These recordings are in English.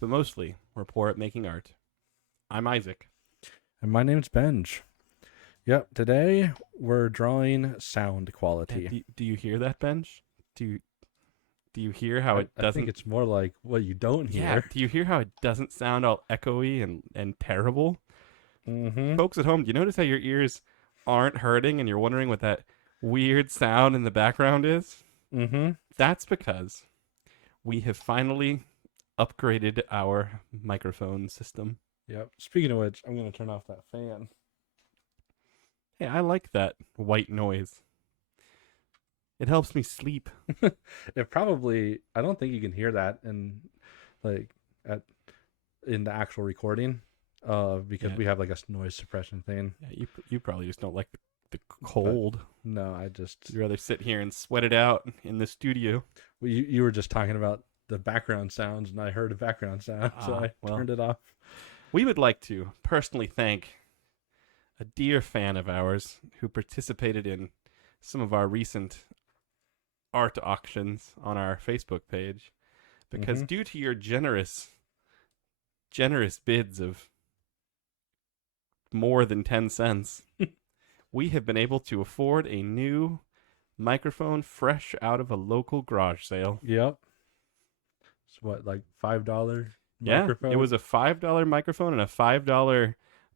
but mostly we're poor at making art. I'm Isaac. And my name's Benj. Yep, today we're drawing sound And quality. do you hear that, Benj? Do you do you hear how I, it I think doesn't? it's more like what you don't Yeah, hear. do you hear how it doesn't sound all echoey and terrible? Mm-hmm. Folks at home, do you notice how your ears aren't hurting and you're wondering what that weird sound in the background is? Mm-hmm. That's because we have finally upgraded our microphone system. Yep. Speaking of which, I'm gonna turn off that fan. Hey, I like that white noise. It helps me sleep. It probably I don't think you can hear that like at in the actual recording. Because Yeah, we have like a noise suppression thing. yeah, you probably just don't like the cold. No, I just You'd rather sit here and sweat it out in the studio. well, you were just talking about the background sounds and I heard a background sound, so Ah, I well, turned it off. we would like to personally thank a dear fan of ours who participated in some of our recent art auctions on our Facebook page because Mm-hmm. due to your generous bids of more than 10 cents, we have been able to afford a new microphone fresh out of a local garage sale. Yep. It's what, like $5 Yeah, it microphone? was a $5 microphone and a $5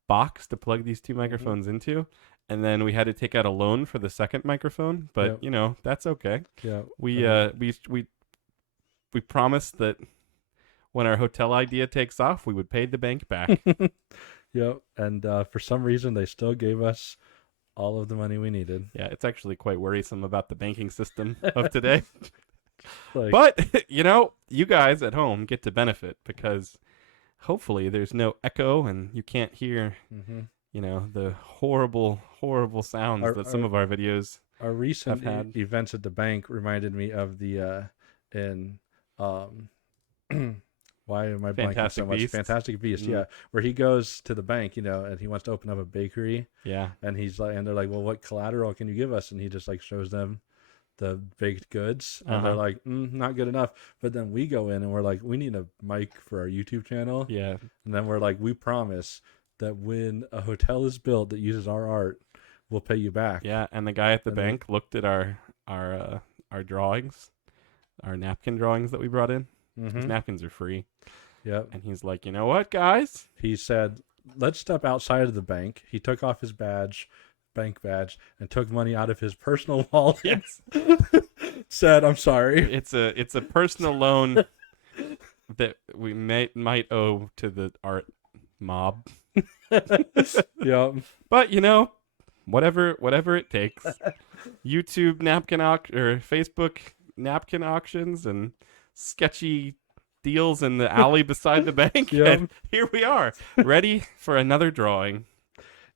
box to plug these two Mm-hmm. microphones into. And then we had to take out a loan for the second microphone, but Yep. that's okay. Yep. We And uh we we we promised that when our hotel idea takes off, we would pay the bank back. yep. And for some reason, they still gave us all of the money we needed. Yeah, it's actually quite worrisome about the banking system of today. Like, But, you guys at home get to benefit because hopefully there's no echo and you can't hear, hmm the horrible, horrible sounds our, that some our of our videos our have recent had. events at the bank reminded me of the in um why am I blanking so Fantastic much? Beasts. Fantastic Beast, Mm, yeah, where he goes to the bank, and he wants to open up a bakery, yeah. and they're like, well, what collateral can you give us? And he just like shows them the baked goods, Uh and they're huh. like, not good enough. But then we go in and we're like, we need a mic for our YouTube channel, Yeah. and then we're like, we promise that when a hotel is built that uses our art, we'll pay you back. Yeah. And the guy at the And they, bank looked at our drawings, our napkin drawings that we brought in because mm-hmm, napkins are free. yep. And he's like, you know what, guys? He said, let's step outside of the bank. He took off his bank badge, and took money out of his personal wallet. Yes. Said, I'm sorry. It's a personal loan that we might owe to the art mob. Yep. But whatever it takes. YouTube napkin or Facebook napkin auctions and sketchy deals in the alley beside the bank. Yep. And here we are, ready for another drawing.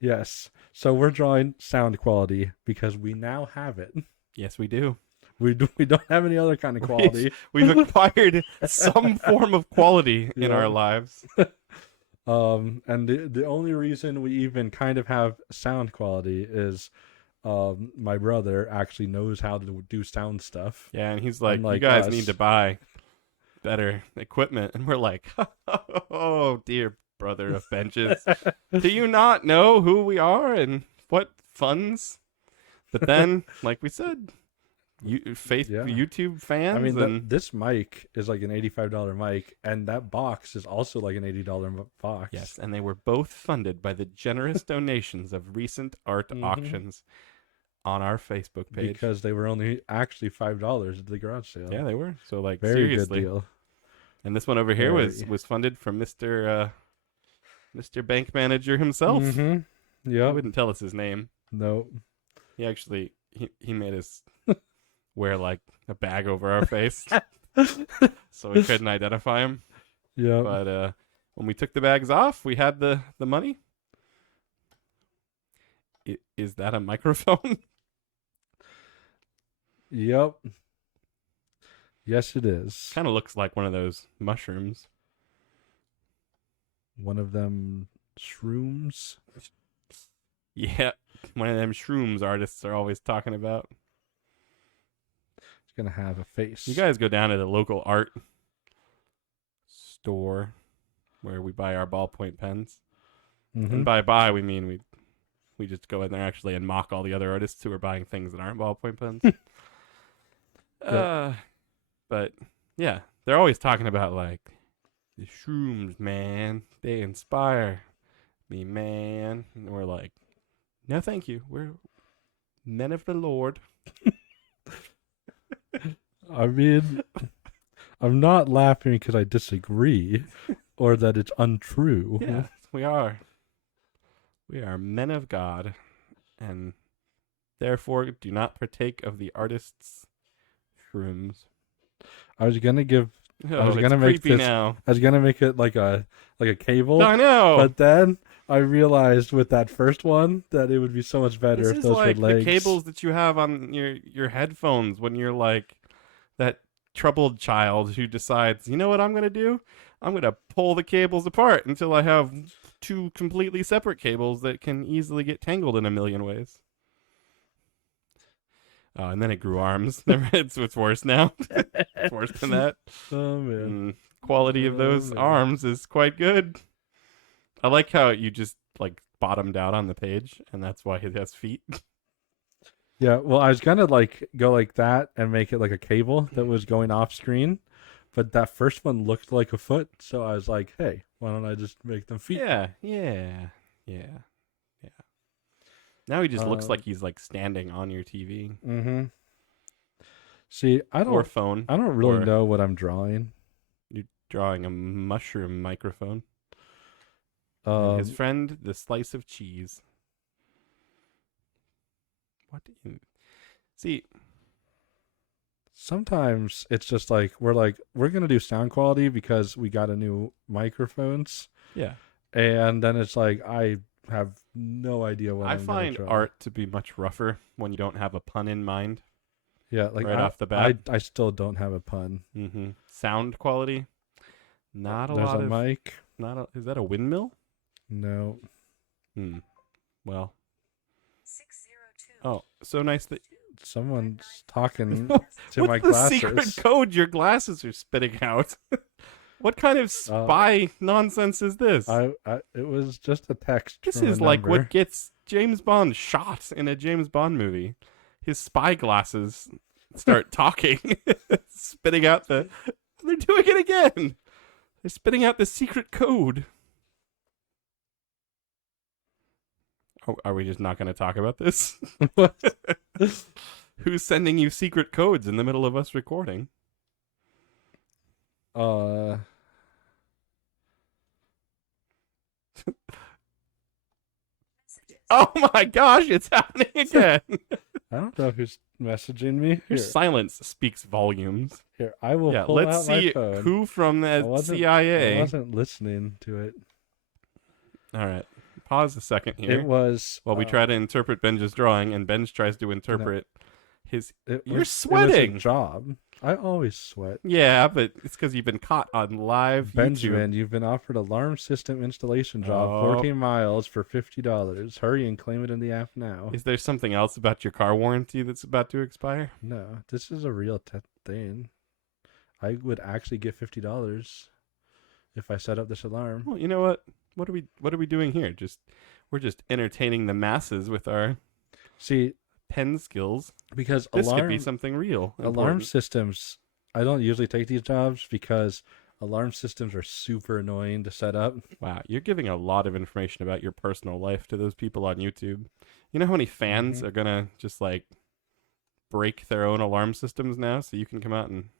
Yes. So we're drawing sound quality because we now have it. Yes, we do. We don't have any other kind of quality. We've acquired some form of quality in Yeah. our lives. And the only reason we even kind of have sound quality is my brother actually knows how to do sound stuff. Yeah, and he's like, you Unlike guys us. need to buy better equipment. And we're like, oh, dear brother of benches. Do you not know who we are and what funds? But then, like we said, Yeah. YouTube fans I mean, and this mic is like an $85 mic, and that box is also like an $80 box. yes, and they were both funded by the generous donations of recent art Mhm. auctions on our Facebook page. Because they were only actually $5 at the garage sale. Yeah, they were. So like Very seriously. good deal. And this one over here was Very. funded from Mr. Bank Manager himself. Mm-hmm. He Yep. wouldn't tell us his name. Nope. He actually he made us wear like a bag over our face so we couldn't identify him. Yep. But when we took the bags off, we had the money. Is that a microphone? Yep. Yes, it is. Kind of looks like one of those mushrooms. One of them shrooms. Yeah, one of them shrooms artists are always talking about. It's gonna have a face. You guys go down to the local art store where we buy our ballpoint pens. Mhm. And by buy, we mean we just go in there actually and mock all the other artists who are buying things that aren't ballpoint pens. But yeah, they're always talking about like the shrooms, man. They inspire me, man. And we're like, no, thank you. We're men of the Lord. I mean, I'm not laughing because I disagree or that it's untrue. Yeah, we are. We are men of God, and therefore do not partake of the artist's shrooms. I was gonna give. Oh, was it's gonna make creepy this- now. I was gonna make it like a cable, I know. but then I realized with that first one that it would be so much better This if is those like were legs. the cables that you have on your headphones when you're like that troubled child who decides, you know what I'm going to do? I'm going to pull the cables apart until I have two completely separate cables that can easily get tangled in a million ways. Oh, and then it grew arms. It's worse now. It's worse than that. Oh man. Quality of Oh, those man. arms is quite good. I like how you just like bottomed out on the page, and that's why he has feet. Yeah, well, I was gonna like go like that and make it like a cable that was going off screen, but that first one looked like a foot, so I was like, hey, why don't I just make them feet? Yeah. Now he just looks Um, like he's like standing on your TV Mm-hmm. See, I or don't phone. really or- know what I'm drawing. You're drawing a mushroom microphone. And his Um, friend, the slice of cheese. What? See, sometimes it's just like we're gonna do sound quality because we got a new microphones, yeah. and then it's like I have no idea what I I'm gonna find draw. art to be much rougher when you don't have a pun in mind Yeah, like right I, off the bat. I still don't have a pun. Mm-hmm. Sound quality, not a There's lot a of. mic. Is that a windmill? No. Well. Oh, so nice that. Someone's talking What's to my the glasses. secret code your glasses are spitting out? What kind of spy nonsense is this? It was just a text. This from a is like number. what gets James Bond shot in a James Bond movie. His spy glasses start talking, spitting out the. They're doing it again. They're spitting out the secret code. Oh, are we just not going to talk about this? Who's sending you secret codes in the middle of us recording? Oh my gosh, it's happening again. I don't know who's messaging me. Your Here, silence speaks volumes. here, I will Yeah, pull let's out my see phone. who from I the wasn't- I CIA. wasn't listening to it. All right, pause a second here. It was While we try to interpret Ben's drawing, and Ben tries to interpret his. It You're was, sweating. It was a job. I always sweat. Yeah, but it's because you've been caught on live Benjamin, YouTube. you've been offered alarm system installation job, Oh. 14 miles for $50. Hurry and claim it in the app now. Is there something else about your car warranty that's about to expire? No, this is a real thing. I would actually get $50 if I set up this alarm. Well, you know what? What are we doing here? We're just entertaining the masses with our See, pen skills. because This could alarm be something real. alarm important. systems, I don't usually take these jobs because alarm systems are super annoying to set up. Wow, you're giving a lot of information about your personal life to those people on YouTube. You know how many fans Mhm. are gonna just like break their own alarm systems now, so you can come out and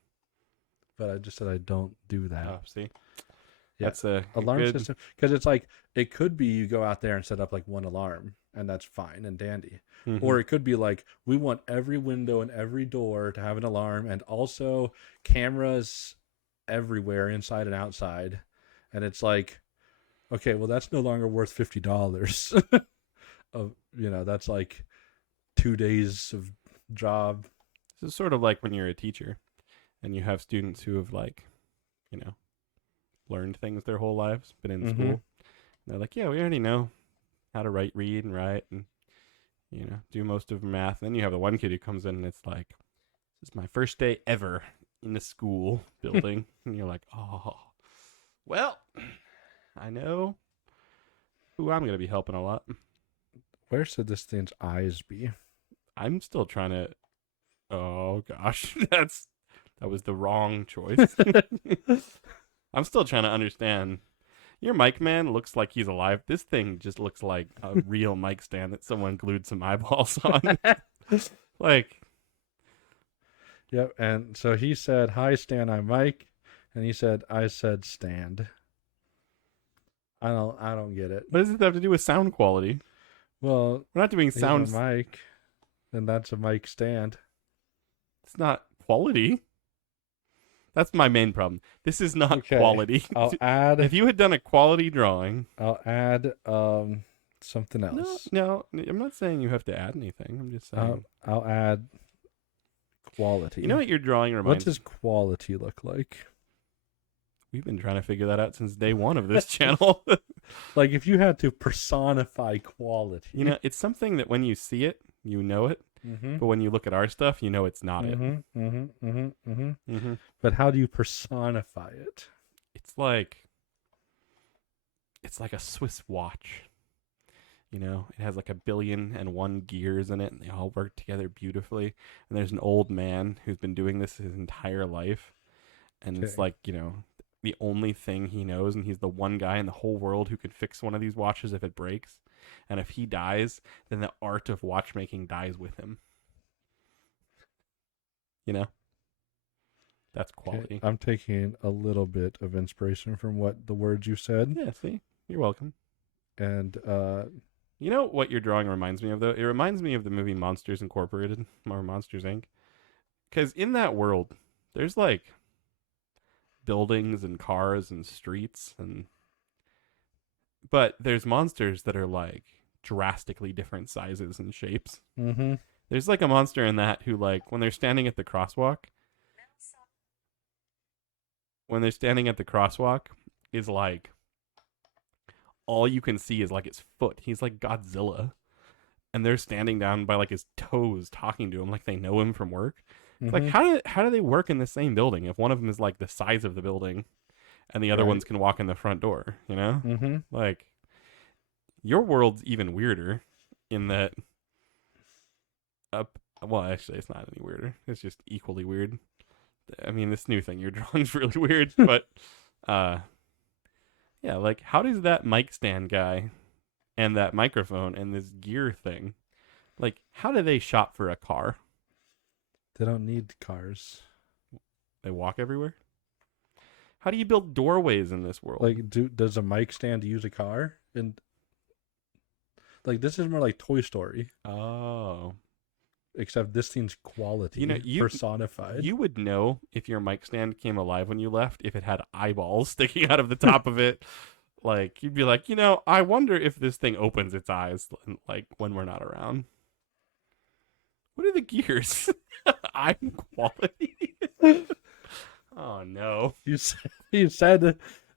But I just said I don't do that. see. Yeah. That's a Alarm good, system, because it's like it could be you go out there and set up like one alarm and that's fine and dandy. Mhm. Or it could be like we want every window and every door to have an alarm and also cameras everywhere inside and outside. And it's like, okay, well that's no longer worth $50. Of that's like 2 days of job. This is sort of like when you're a teacher and you have students who have learned things their whole lives, been in Mhm. school. And they're like, yeah, we already know how to read and write and do most of math. And then you have the one kid who comes in and it's like, this is my first day ever in the school building. And you're like, oh, Well, I know who I'm gonna be helping a lot. Where should this thing's eyes be? I'm still trying to. Oh gosh, that was the wrong choice. I'm still trying to understand. Your mic man looks like he's alive. This thing just looks like a real mic stand that someone glued some eyeballs on. Like, Yep. And so he said, "Hi, Stan. I'm Mike," and he said, "I said stand." I don't get it. what does it have to do with sound quality? Well, We're not doing he's sound. a mic, and that's a mic stand. It's not quality. That's my main problem. This is not Okay. quality. I'll add. If you had done a quality drawing, I'll add something no, else. no, I'm not saying you have to add anything. I'm just saying. I'll add quality. You know what your drawing What reminds? does quality look like? We've been trying to figure that out since day one of this channel. Like if you had to personify quality. You know, it's something that when you see it, you know it. Mm-hmm. But when you look at our stuff, you know it's not it. Mm-hmm. Mm-hmm. Mm-hmm. Mm-hmm. Mm-hmm. But how do you personify it? It's like a Swiss watch. You know, it has like 1,000,000,001 gears in it, and they all work together beautifully. And there's an old man who's been doing this his entire life, and it's Okay. like, you know, the only thing he knows, and he's the one guy in the whole world who could fix one of these watches if it breaks. And if he dies, then the art of watchmaking dies with him. You know? That's quality. Okay, I'm taking a little bit of inspiration from what the words you said, Yeah, see? You're welcome. and You know what your drawing reminds me of, though? It reminds me of the movie Monsters Incorporated, or Monsters Inc. Because in that world, there's like buildings and cars and streets, but there's monsters that are like drastically different sizes and shapes. mm-hmm. There's like a monster in that who, like, when they're standing at the crosswalk, is like all you can see is like his foot. He's like Godzilla. And they're standing down by like his toes talking to him like they know him from work. It's like how do they work in the same building if one of them is like the size of the building and the other Right. ones can walk in the front door, you know? Mm-hmm. Like your world's even weirder in that well, actually it's not any weirder. It's just equally weird. I mean, this new thing you're drawing's really weird, but yeah, like how does that mic stand guy and that microphone and this gear thing, like how do they shop for a car? They don't need cars. They walk everywhere? How do you build doorways in this world? Like, does a mic stand use a car? And like, this is more like Toy Story, oh. except this thing's quality, You know, personified. You would know if your mic stand came alive when you left if it had eyeballs sticking out of the top of it. Like, you'd be like, you know, I wonder if this thing opens its eyes, like, when we're not around. What are the gears? I'm quality. Oh, no. You said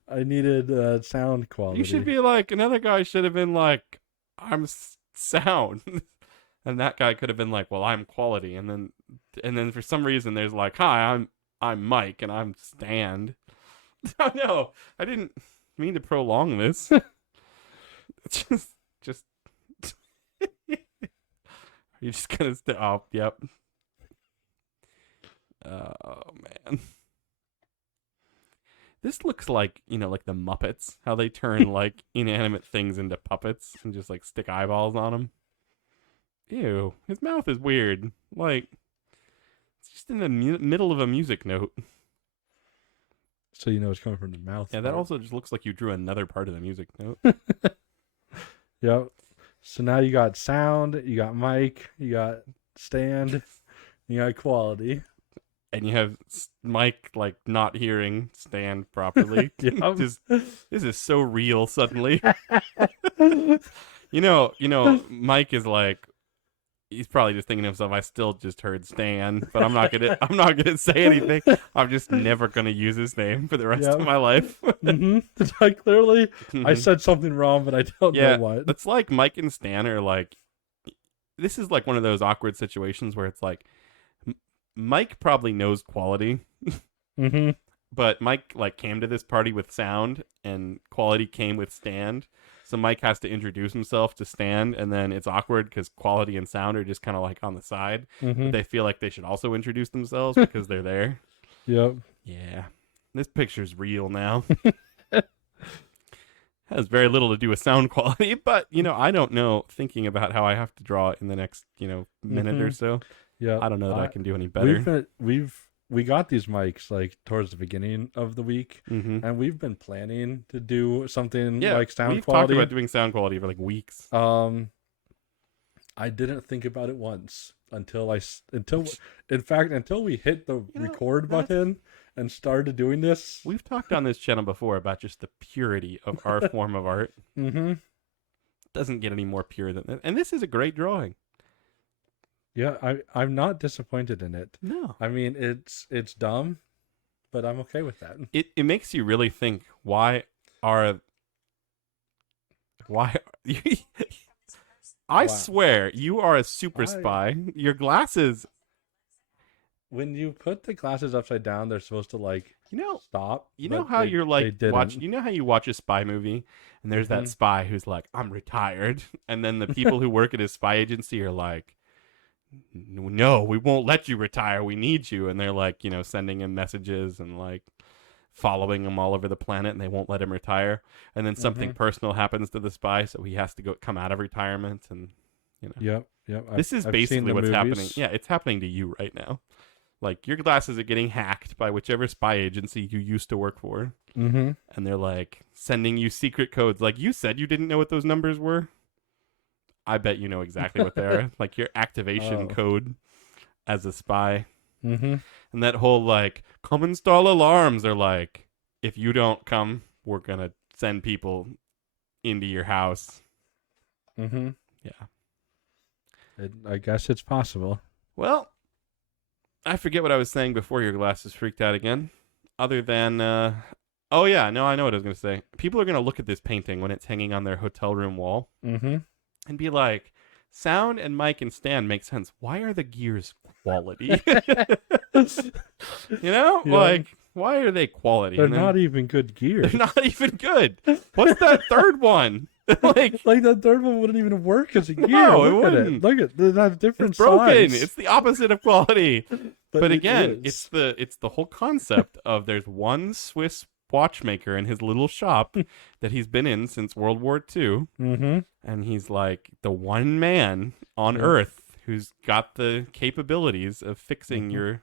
I needed sound quality. You should be like, another guy should have been like, I'm sound. And that guy could have been like, well, I'm quality. And then for some reason there's like, hi, I'm Mike and I'm Stand. Oh, no, I didn't mean to prolong this. just are you just gonna oh, yep. Oh, man. This looks like, you know, like the Muppets, how they turn like inanimate things into puppets and just like stick eyeballs on them. Ew, his mouth is weird. Like, it's just in the middle of a music note. So you know it's coming from the mouth. Yeah, that part. also just looks like you drew another part of the music note. Yep. So now you got sound, you got mic, you got stand, you got quality. And you have Mike like not hearing Stand properly. Yep. Just, this is so real suddenly. You know, Mike is like, he's probably just thinking to himself, I still just heard Stan, but I'm not gonna say anything. I'm just never gonna use his name for the rest Yep. of my life. I clearly I said something wrong, but I don't Yeah, know what. it's like Mike and Stan are like, this is like one of those awkward situations where it's like, Mike probably knows quality, Mm-hmm. but Mike like came to this party with sound, and Quality came with stand. So Mike has to introduce himself to stand, and then it's awkward because Quality and sound are just kind of like on the side. But they feel like they should also introduce themselves because they're there. Yep. Yeah, this picture's real now. Has very little to do with sound quality, but I don't know. Thinking about how I have to draw in the next minute or so, Yeah. I don't know that I can do any better. We got these mics like towards the beginning of the week, Mm-hmm. and we've been planning to do something Yeah, like sound we've quality. talked about doing sound quality for like weeks. I didn't think about it once until until we hit the record button and started doing this. We've talked on this channel before about just the purity of our form of art. Mm-hmm. Doesn't get any more pure than that. And this is a great drawing. Yeah, I'm not disappointed in it. No. I mean, it's dumb, but I'm okay with that. It makes you really think, why I Wow. swear you are a super spy. Your glasses, When you put the glasses upside down, they're supposed to like stop. you know but how they- you're they like didn't. you know how you watch a spy movie and there's that Mhm. spy who's like, I'm retired, and then the people who work at his spy agency are like, no, we won't let you retire, we need you, and they're like, sending him messages and like following him all over the planet, and they won't let him retire, and then something personal happens to the spy, so he has to come out of retirement, and Yep. this is I've seen basically the what's happening. movies. Yeah, it's happening to you right now. Like, your glasses are getting hacked by whichever spy agency you used to work for, Mm-hmm. and they're like sending you secret codes. Like, you said you didn't know what those numbers were. I bet you know exactly what they are. Like, your activation code as a spy. Mm-hmm. And that whole like, come install alarms, are like, if you don't come, we're gonna send people into your house. Mm-hmm. Yeah. I guess it's possible. Well, I forget what I was saying before your glasses freaked out again. Other than, oh yeah, no, I know what I was gonna say. People are gonna look at this painting when it's hanging on their hotel room wall Mm-hmm. and be like, sound and mic and stand make sense. Why are the gears quality? Yeah. Like, why are they quality? They're And then not even good gears. they're not even good. What's that third one? Like, Like that third one wouldn't even work as a gear. No, it Look at wouldn't. Look at they have different it's broken. size. It's the opposite of quality. But it again, is. it's the whole concept of there's one Swiss watchmaker in his little shop that he's been in since World War II, Mm-hmm. and he's like the one man on Yeah. Earth who's got the capabilities of fixing Mhm. your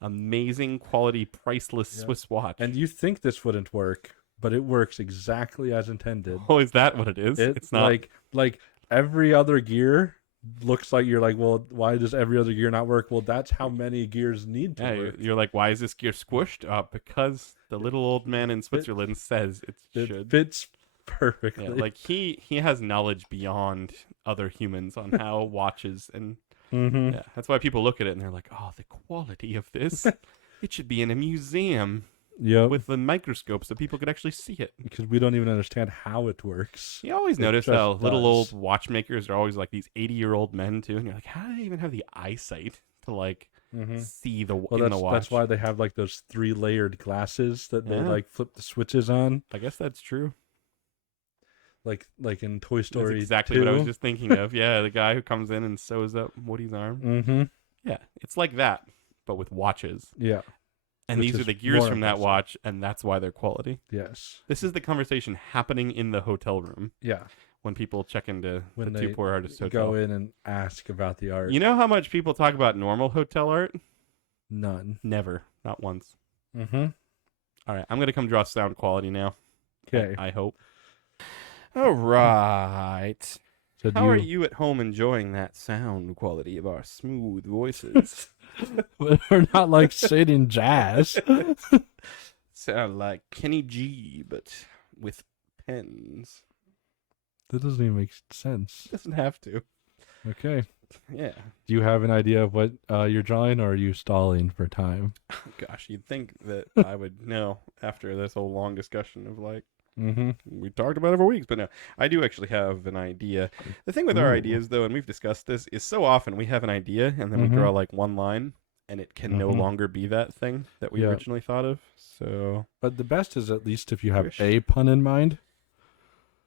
amazing quality, priceless Yeah. Swiss watch. And you think this wouldn't work, but it works exactly as intended. oh, is that what it is? It's not. like every other gear looks like you're like, well, why does every other gear not work? Well, that's how many gears need to Yeah, work. you're like, why is this gear squished? Because the little old man in Switzerland says it It should. fits perfectly. Yeah, like he has knowledge beyond other humans on how watches, and Mm-hmm. yeah, that's why people look at it and they're like, oh, the quality of this. It should be in a museum Yep. with the microscope so people could actually see it. Because we don't even understand how it works. You always It notice just how little does. old watchmakers are always like these 80-year-old men too, and you're like, how do they even have the eyesight to like Mm-hmm. see the Well, in the watch? that's why they have like those 3-layered glasses that they Yeah. like flip the switches on, I guess that's true. like in Toy Story. That's exactly 2. what I was just thinking of. Yeah, the guy who comes in and sews up Woody's arm. Mm-hmm. Yeah, it's like that, but with watches. Yeah. And Which these are is the gears more from that impressive. watch, and that's why they're quality. Yes. This is the conversation happening in the hotel room Yeah. when people check into When the they Two Poor Artists Hotel. Go in and ask about the art. You know how much people talk about normal hotel art? None. Never. Not once. Mm-hmm. All right, I'm going to come draw sound quality now. Okay. I hope. All right. So How are you at home enjoying that sound quality of our smooth voices? We're not like sitting jazz. Sound like Kenny G, but with pens. That doesn't even make sense. Doesn't have to. Okay. Yeah. Do you have an idea of what you're drawing, or are you stalling for time? Gosh, you'd think that I would know after this whole long discussion of like, Mm-hmm. we talked about it for weeks, but no, I do actually have an idea. The thing with our Ooh. ideas, though, and we've discussed this, is so often we have an idea and then we Mhm. draw like one line, and it can no Mhm. longer be that thing that we Yeah. originally thought of. So But the best is at least if you have Wish. a pun in mind.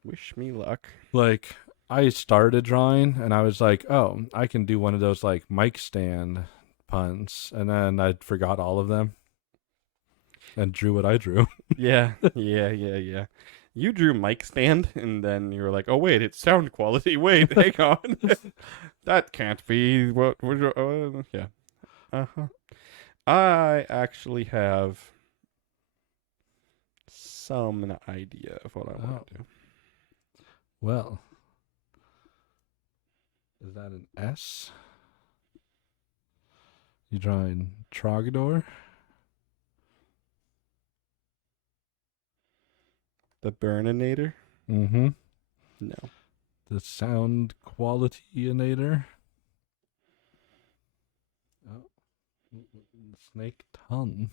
wish me luck. Like I started drawing and I was like, oh, I can do one of those like mic stand puns, and then I forgot all of them and drew what I drew. Yeah, yeah. You drew mic stand, and then you were like, "Oh wait, it's sound quality. Wait, hang on, that can't be what we're." Yeah, uh-huh. I actually have some idea of what I want to do. Well, is that an S? You drawing Trogador? The Burninator? Mm-hmm. No. The sound qualityinator. Oh, snake tongue.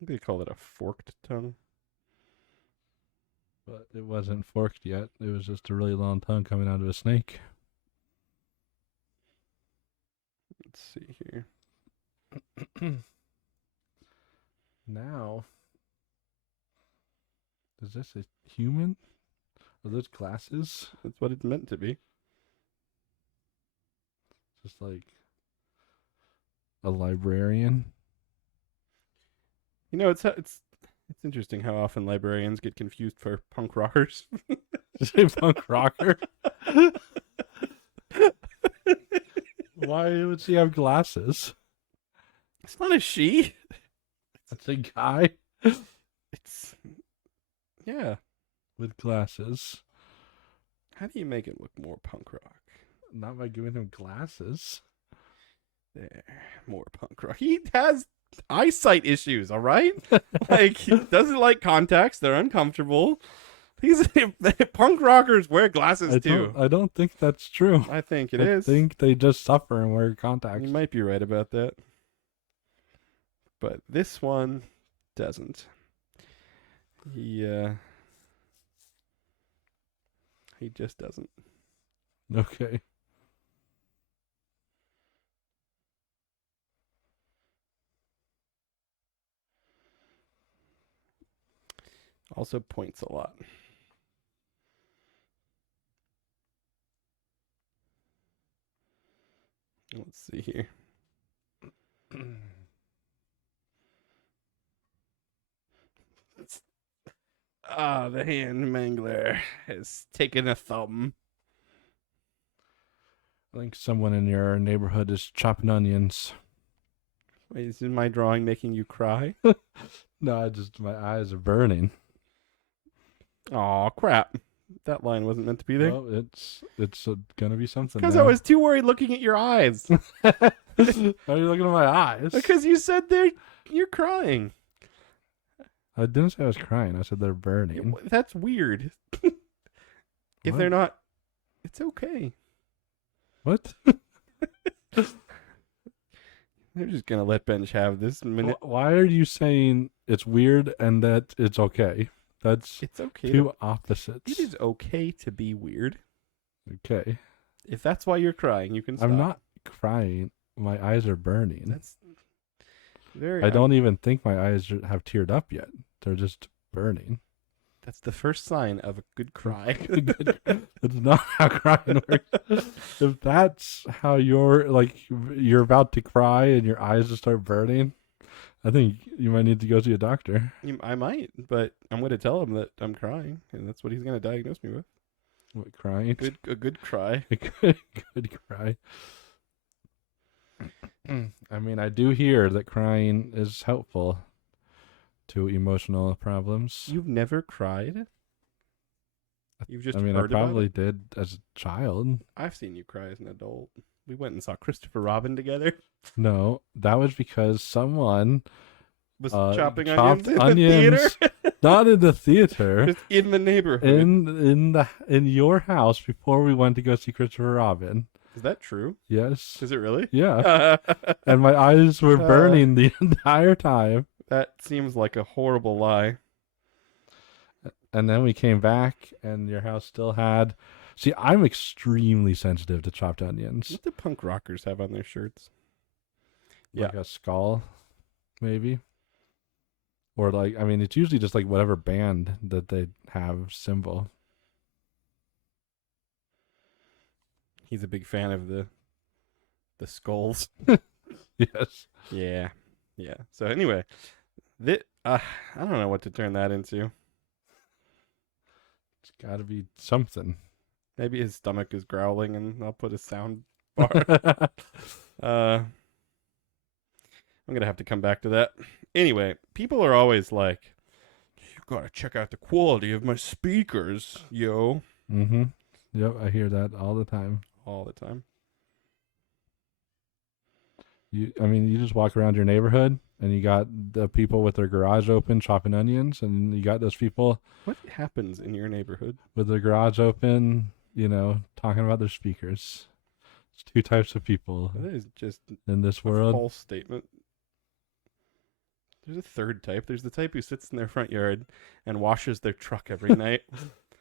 They call it a forked tongue. But it wasn't forked yet. It was just a really long tongue coming out of a snake. Let's see here. Now, is this a human? Are those glasses? That's what it's meant to be. Just like a librarian? You know, it's interesting how often librarians get confused for punk rockers. Is it punk rocker? Why would she have glasses? It's not a she. That's a guy It's yeah. with glasses. How do you make it look more punk rock? Not by giving him glasses. There, more punk rock. He has eyesight issues. All right, like he doesn't like contacts. They're uncomfortable. These punk rockers wear glasses too. I don't think that's true. I think it I is. think they just suffer and wear contacts. You might be right about that. But this one doesn't. He just doesn't. Okay. Also points a lot. Let's see here. The hand mangler has taken a thumb. I think someone in your neighborhood is chopping onions. Wait, is my drawing making you cry? No, my eyes are burning. Aw, crap. That line wasn't meant to be there. Well, it's gonna be something. Because I was too worried looking at your eyes. Why are you looking at my eyes? Because you said you're crying. I didn't say I was crying. I said they're burning. That's weird. If they're not, it's okay. What? They're just gonna let Bench have this minute. Why are you saying it's weird and that it's okay? That's It's okay. two opposites. It is okay to be weird. Okay. If that's why you're crying, you can stop. I'm not crying. My eyes are burning. That's very. I don't even think my eyes have teared up yet. They're just burning. That's the first sign of a good cry. It's not how crying works. If that's how you're about to cry and your eyes just start burning, I think you might need to go see a doctor. I might, but I'm going to tell him that I'm crying, and that's what he's going to diagnose me with. What, crying? A good cry. A good cry. I mean, I do hear that crying is helpful to emotional problems. You've never cried? You've just I mean, I heard about probably it? did as a child. I've seen you cry as an adult. We went and saw Christopher Robin together. No, that was because someone Was chopped chopping onions in the onions, theater. not in the theater, Just in the neighborhood. in your house before we went to go see Christopher Robin. Is that true? Yes. Is it really? Yeah. And my eyes were burning the entire time. That seems like a horrible lie. And then we came back, and your house still had See, I'm extremely sensitive to chopped onions. What do punk rockers have on their shirts? Yeah. Like a skull, maybe. Or like, I mean, it's usually just like whatever band that they have symbol. He's a big fan of the skulls. Yes. Yeah. Yeah. So anyway, I don't know what to turn that into. It's got to be something. Maybe his stomach is growling and I'll put a sound bar. I'm gonna have to come back to that. Anyway, people are always like, "You gotta check out the quality of my speakers, yo," Mm-hmm. Yep, I hear that all the time. all the time. I mean, you just walk around your neighborhood and you got the people with their garage open chopping onions, and you got those people What happens in your neighborhood? with their garage open, talking about their speakers. It's two types of people That is just in this a world. false statement. There's a third type. There's the type who sits in their front yard and washes their truck every night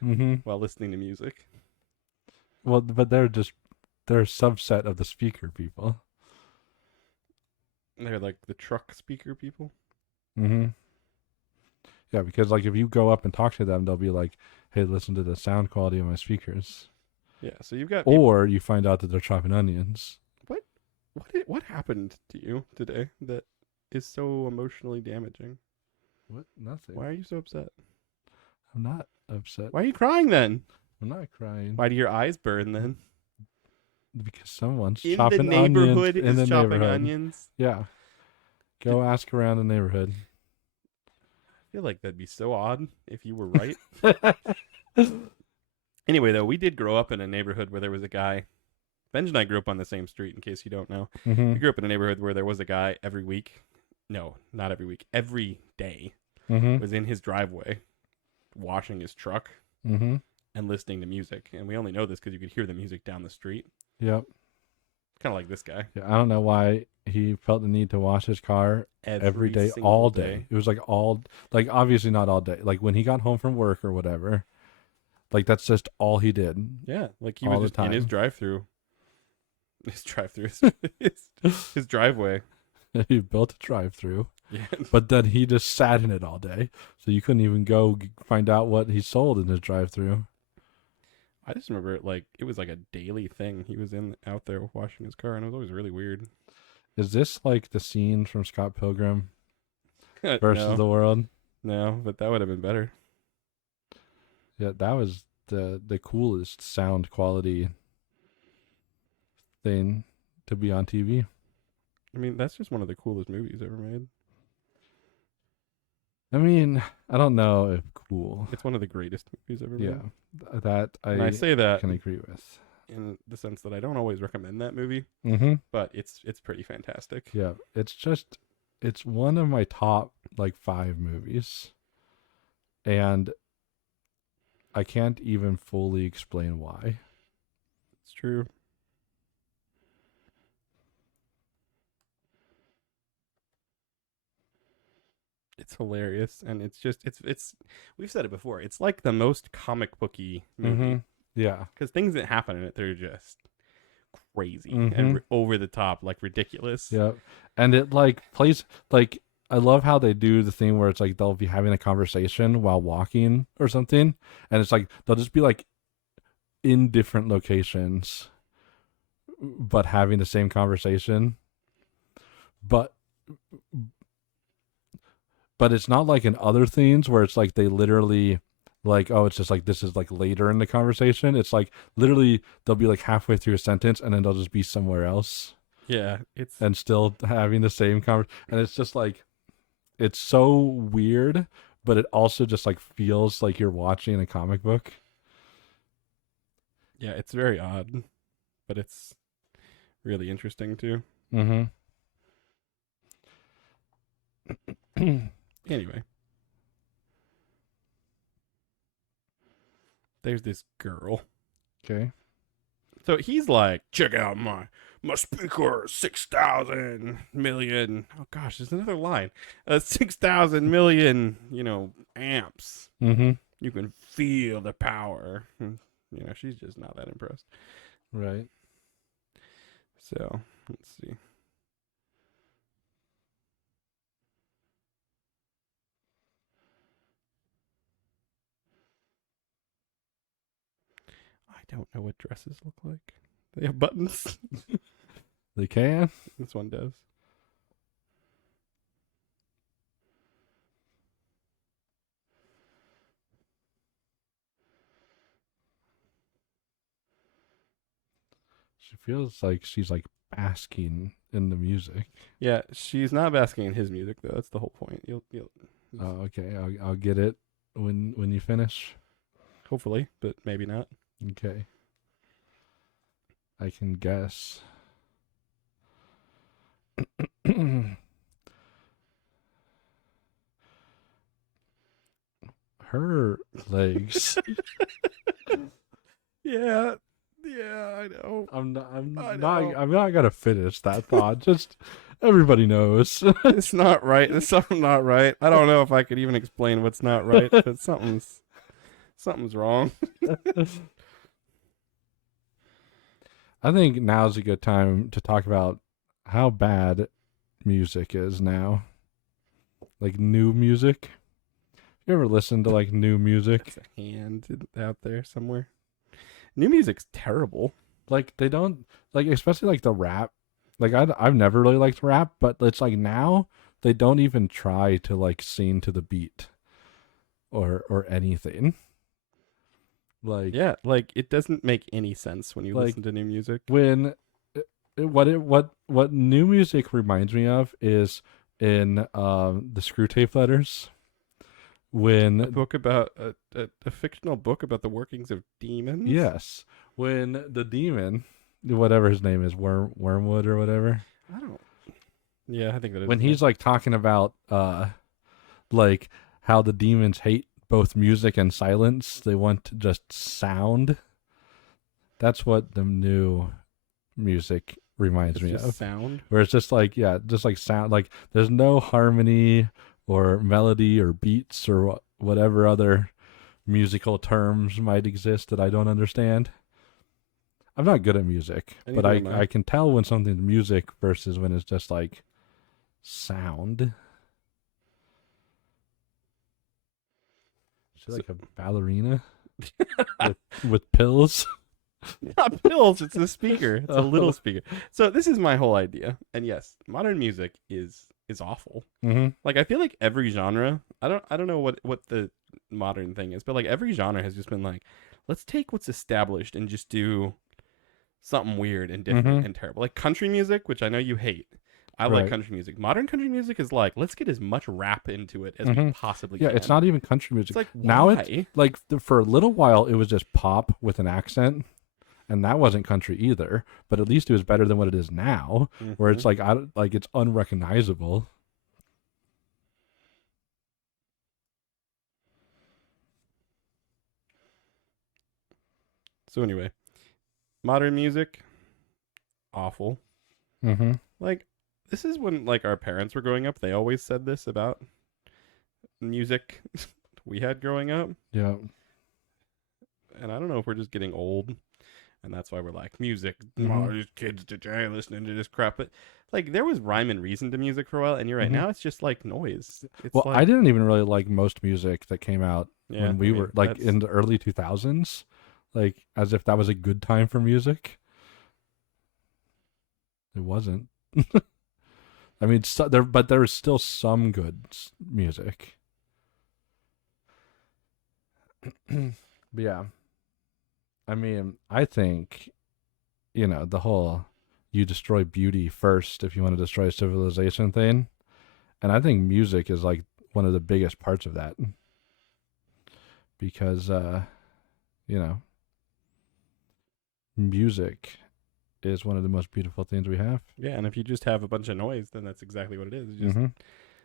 Mm-hmm. while listening to music. Well, but they're a subset of the speaker people. They're like the truck speaker people. Mm-hmm. Yeah, because like if you go up and talk to them, they'll be like, "Hey, listen to the sound quality of my speakers." Yeah, so you've got people. Or you find out that they're chopping onions. What happened to you today that is so emotionally damaging? What? Nothing. Why are you so upset? I'm not upset. Why are you crying then? I'm not crying. Why do your eyes burn then? Because someone's In the chopping neighborhood onions in the is chopping neighborhood. onions. Yeah. Go ask around the neighborhood. I feel like that'd be so odd if you were right. Anyway, though, we did grow up in a neighborhood where there was a guy. Benj and I grew up on the same street, in case you don't know. Mm-hmm. We grew up in a neighborhood where there was a guy every week. No, not every week. Every day Mm-hmm. was in his driveway washing his truck Mm-hmm. and listening to music. And we only know this because you could hear the music down the street. Yep. Kind of like this guy. Yeah, I don't know why he felt the need to wash his car every day, single all day. It was like obviously not all day. Like when he got home from work or whatever, like that's just all he did. Yeah, like he All was the just in his time. drive-through. His driveway. He built a drive-through, Yeah. but then he just sat in it all day, so you couldn't even go find out what he sold in his drive-through. I just remember it was like a daily thing. He was out there washing his car, and it was always really weird. Is this like the scene from Scott Pilgrim versus no, the World? no, but that would have been better. Yeah, that was the coolest sound quality thing to be on TV. I mean, that's just one of the coolest movies ever made. I mean, I don't know if cool. It's one of the greatest movies ever made. Yeah, that And I say that can agree with. in the sense that I don't always recommend that movie, Mm-hmm. but it's pretty fantastic. Yeah, it's one of my top like 5 movies, and I can't even fully explain why. It's true. It's hilarious, and it's we've said it before. It's like the most comic booky movie Mm-hmm. Yeah. because things that happen in it, they're just crazy Mhm. and over the top, like ridiculous. Yeah, and it like plays like I love how they do the thing where it's like they'll be having a conversation while walking or something, and it's like they'll just be like in different locations, but having the same conversation. But it's not like in other things where it's like they literally like, oh, it's just like this is like later in the conversation. It's like literally they'll be like halfway through a sentence and then they'll just be somewhere else Yeah, it's and still having the same conversation. And it's just like, it's so weird, but it also just like feels like you're watching a comic book. yeah, it's very odd, but it's really interesting too. Mm-hmm. Anyway, there's this girl. Okay. So he's like, check out my speaker, 6,000 million. Oh gosh, there's another line. 6,000 million, amps. Mm-hmm. You can feel the power. she's just not that impressed. Right. So let's see. I don't know what dresses look like. They have buttons. They can. This one does. She feels like she's like basking in the music. Yeah, she's not basking in his music though. That's the whole point. You'll Oh, okay. I'll get it when you finish. hopefully, but maybe not. Okay. I can guess. Her legs. Yeah, I know. I'm not. I know. I'm not gonna finish that thought. Just everybody knows. It's not right. There's something not right. I don't know if I could even explain what's not right, but something's wrong. I think now's a good time to talk about how bad music is now. Like new music. You ever listen to like new music? There's a hand out there somewhere. New music's terrible. Like they don't like, especially like the rap. Like I've never really liked rap, but it's like now they don't even try to like sing to the beat or anything. Like Yeah, like it doesn't make any sense when you Like, listen to new music. when what new music reminds me of is in the Screw Tape Letters A when book about a fictional book about the workings of demons. yes, when the demon, whatever his name is, Wormwood or whatever, I don't. Yeah, I think that is. when he's like talking about like how the demons hate both music and silence, they want just sound. That's what the new music reminds it's me just of. sound. Where it's just like, yeah, just like sound, like there's no harmony or melody or beats or whatever other musical terms might exist that I don't understand. I'm not good at music, but Neither am I. I can tell when something's music versus when it's just like sound. She's like a ballerina with pills. Not pills. It's a speaker. It's a Oh. little speaker. So this is my whole idea. And yes, modern music is awful. Mm-hmm. Like I feel like every genre. I don't know what the modern thing is, but like every genre has just been like, let's take what's established and just do something weird and different Mhm. and terrible. Like country music, which I know you hate. I like Right. country music. Modern country music is like, let's get as much rap into it as we Mhm. possibly Yeah, can. it's not even country music. It's like Now why? it's like for a little while it was just pop with an accent, and that wasn't country either. But at least it was better than what it is now, where it's Mhm. like like it's unrecognizable. So anyway, modern music, awful. Mm-hmm. Like this is when like our parents were growing up. They always said this about music we had growing up, Yeah. and I don't know if we're just getting old, and that's why we're like music. Mhm. Oh, these kids today listening to this crap. But like there was rhyme and reason to music for a while, and you're right. Mhm. Now it's just like noise. It's Well, like I didn't even really like most music that came out yeah, when we I mean, were like that's- in the early 2000s, like as if that was a good time for music. It wasn't. I mean, but there was still some good music. But yeah, I mean, I think, the whole you destroy beauty first if you want to destroy civilization thing. And I think music is like one of the biggest parts of that because, you know, music is one of the most beautiful things we have. yeah. And if you just have a bunch of noise, then that's exactly what it is. It's just Mm-hmm.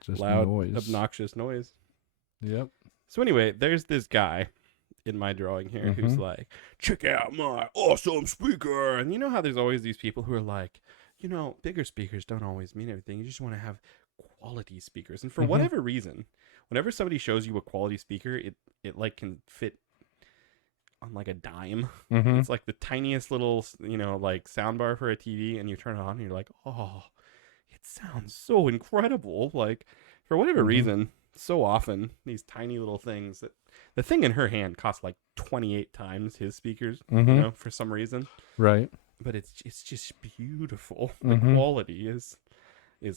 Just loud, noise. obnoxious noise. Yep. So anyway, there's this guy in my drawing here who's Mhm. like, check out my awesome speaker. And you know how there's always these people who are like, bigger speakers don't always mean everything. You just want to have quality speakers. And for Mhm. whatever reason, whenever somebody shows you a quality speaker, it like can fit on like a dime. Mm-hmm. It's like the tiniest little, like sound bar for a TV, and you turn it on, and you're like, oh, it sounds so incredible. Like, for whatever Mm-hmm. reason, so often these tiny little things that the thing in her hand costs like 28 times his speakers, Mm-hmm. for some reason. Right. But it's just beautiful. The Mm-hmm. quality is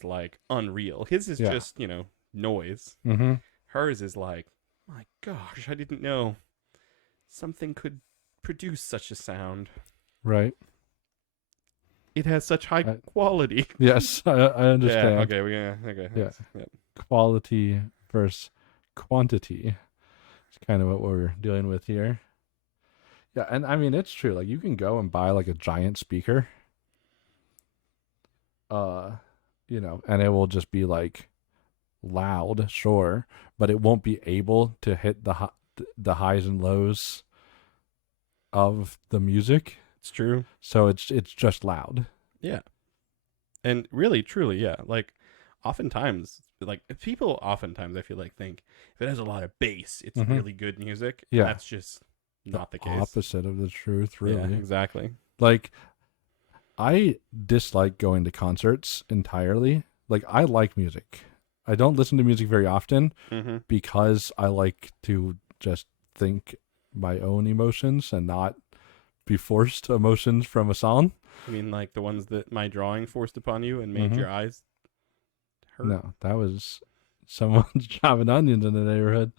like unreal. His is Yeah. just, noise. Mm-hmm. Hers is like, my gosh, I didn't know something could produce such a sound. Right. It has such high I- quality. Yes, I understand. Yeah, okay, okay. Yeah. Yeah. Quality versus quantity. It's kind of what we're dealing with here. Yeah, and I mean it's true. Like you can go and buy like a giant speaker. And it will just be like loud, sure, but it won't be able to hit the highs and lows of the music. It's true. So it's just loud. Yeah. And really, truly, yeah. Like, oftentimes, I feel like think if it has a lot of bass, it's Mhm. really good music. Yeah. That's just not the case. Opposite of the truth, really. Yeah, exactly. Like, I dislike going to concerts entirely. Like, I like music. I don't listen to music very often Mm-hmm. because I like to just think my own emotions and not be forced emotions from a song. I mean, like the ones that my drawing forced upon you and made Mhm. your eyes hurt. No, that was someone chopping onions in the neighborhood.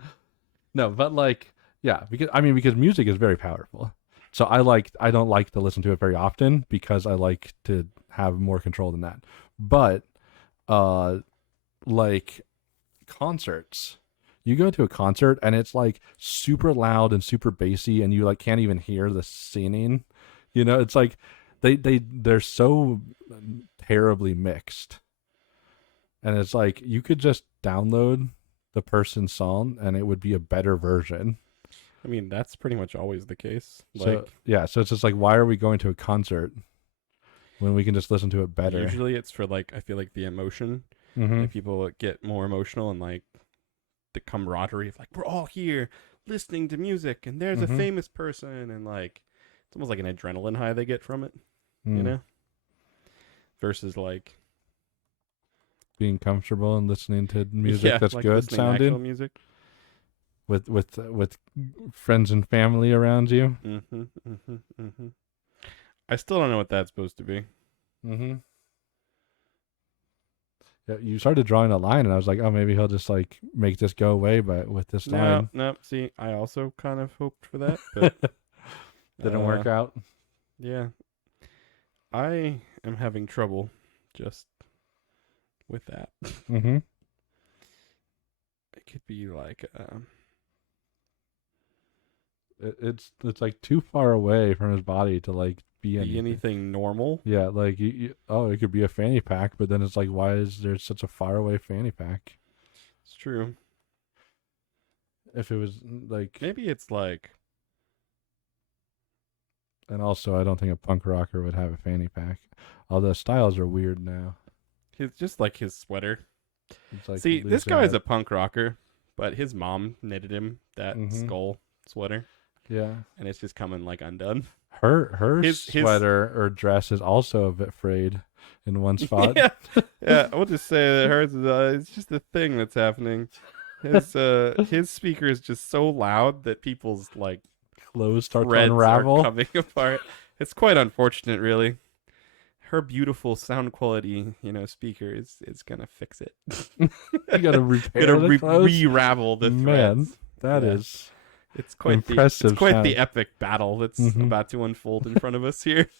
No, but like, yeah, because music is very powerful. So I don't like to listen to it very often because I like to have more control than that. But like concerts, you go to a concert and it's like super loud and super bassy and you like can't even hear the singing. It's like they're so terribly mixed. And it's like you could just download the person's song and it would be a better version. I mean, that's pretty much always the case. So it's just like, why are we going to a concert when we can just listen to it better? Usually it's for like, I feel like the emotion. Mm-hmm. Like people get more emotional and like the camaraderie of like, we're all here listening to music and there's Mhm. a famous person, and like it's almost like an adrenaline high they get from it, Mm. versus like Being comfortable and listening to music that's like good listening to actual sounding music. with friends and family around you. I still don't know what that's supposed to be. Mm-hmm. Yeah, you started drawing a line, and I was like, oh, maybe he'll just like make this go away, but with this line, No. See, I also kind of hoped for that, but didn't work out. Yeah, I am having trouble just with that. Mm-hmm. It could be like, It's like too far away from his body to like be anything normal. Yeah, like it could be a fanny pack, but then it's like, why is there such a far away fanny pack? It's true. If it was like, Maybe it's like, and also I don't think a punk rocker would have a fanny pack. Although styles are weird now. it's just like his sweater. It's like See, this losing guy's it. a punk rocker, but his mom knitted him that Mhm. skull sweater, Yeah. and it's just coming like undone. Her His- sweater or dress is also a bit frayed in one spot. yeah. We'll just say that hers is. It's just the thing that's happening. His speaker is just so loud that people's like Clothes start to threads unravel. are coming apart. It's quite unfortunate, really. Her beautiful sound quality, speaker is gonna fix it. You gotta repair Gonna the clothes. re-ravel the Man, threads. that Yeah. is It's quite impressive it's quite sound. the epic battle that's Mhm. about to unfold in front of us here.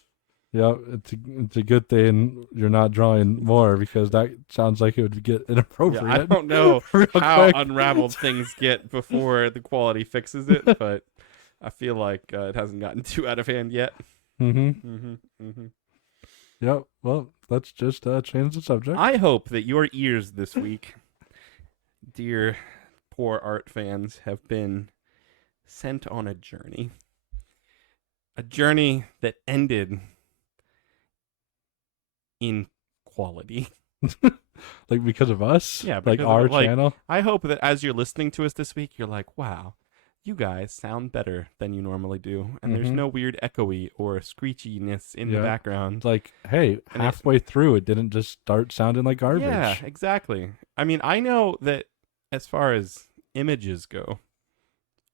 Yeah, it's a good thing you're not drawing more because that sounds like it would get inappropriate. Yeah, I don't know real how quick. unraveled things get before the quality fixes it, but I feel like it hasn't gotten too out of hand yet. Mm-hmm. Yep. Well, let's just change the subject. I hope that your ears this week, dear poor art fans, have been sent on a journey. A journey that ended in quality. Like because of us. Yeah, Like because our of, like, channel. I hope that as you're listening to us this week, you're like, wow, you guys sound better than you normally do, and there's Mhm. no weird echoey or screechiness in the Yeah. background. It's like, hey, And halfway through, it didn't just start sounding like garbage. Yeah, exactly. I mean, I know that as far as images go,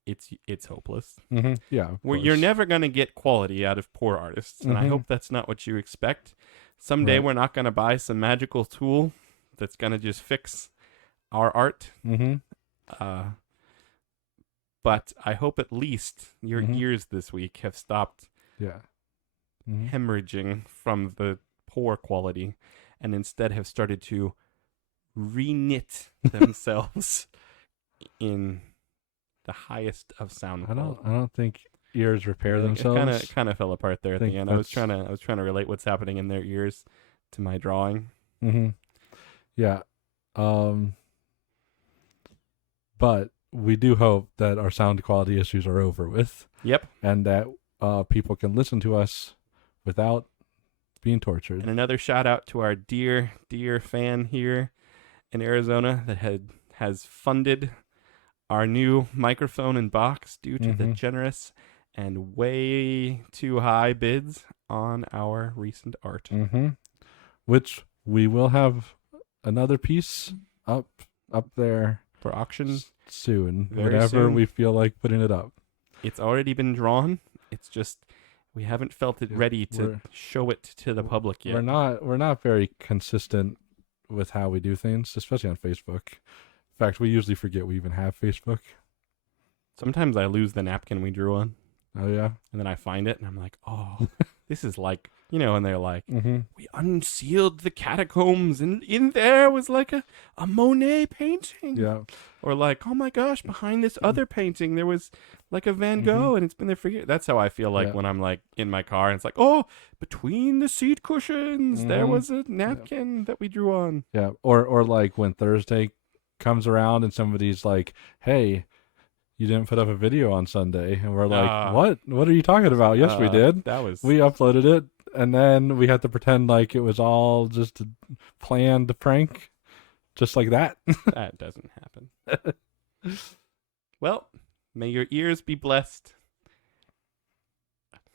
it's hopeless. Mm-hmm. Yeah, of You're course. never going to get quality out of poor artists, and I Mhm. hope that's not what you expect. Someday Right. we're not going to buy some magical tool that's going to just fix our art. Mm-hmm. But I hope at least your Mhm. ears this week have stopped Yeah. Mhm. hemorrhaging from the poor quality and instead have started to reknit themselves in the highest of sound I quality. don't think ears repair It themselves. kind of fell apart there at think the end. I was that's- trying to relate what's happening in their ears to my drawing. Mm-hmm. Yeah. But we do hope that our sound quality issues are over with, Yep. and that people can listen to us without being tortured. And another shout out to our dear fan here in Arizona that has funded our new microphone and box due to the Mhm. generous and way too high bids on our recent art. Mm-hmm. Which we will have another piece up there For auction, soon, Very whenever soon. we feel like putting it up. it's already been drawn. It's just we haven't felt it Yeah, ready to we're- show it to the public yet. We're not very consistent with how we do things, especially on Facebook. In fact, we usually forget we even have Facebook. Sometimes I lose the napkin we drew on, Oh yeah. and then I find it, and I'm like, oh, this is like, and they're like, Mm-hmm. we unsealed the catacombs, and in there was like a Monet painting. Yeah. Or like, oh my gosh, behind this other painting there was like a Van Mhm. Gogh, and it's been there for years. That's how I feel like Yeah. when I'm like in my car, and it's like, oh, between the seat cushions there Mhm. was a napkin that we drew on. Yeah. Or like when Thursday comes around and somebody's like, "Hey, you didn't put up a video on Sunday," and we're like, Ah. "What? What are you talking about?" Yes, we did. That was We uploaded it, and then we had to pretend like it was all just a planned prank, just like that. that doesn't happen. Well, may your ears be blessed,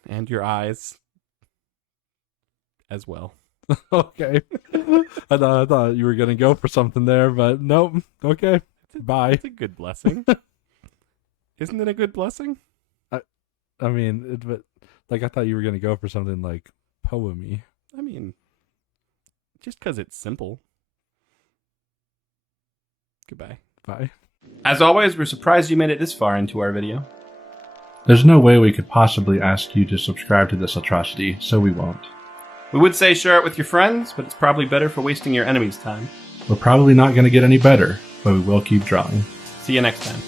and your eyes as well. Okay. I thought you were gonna go for something there, but nope. Okay. Bye. It's a good blessing. Isn't it a good blessing? I mean, but like I thought you were gonna go for something like poemy. I mean, just because it's simple. Goodbye. Bye. As always, we're surprised you made it this far into our video. There's no way we could possibly ask you to subscribe to this atrocity, so we won't. We would say share it with your friends, but it's probably better for wasting your enemy's time. We're probably not going to get any better, but we will keep drawing. See you next time.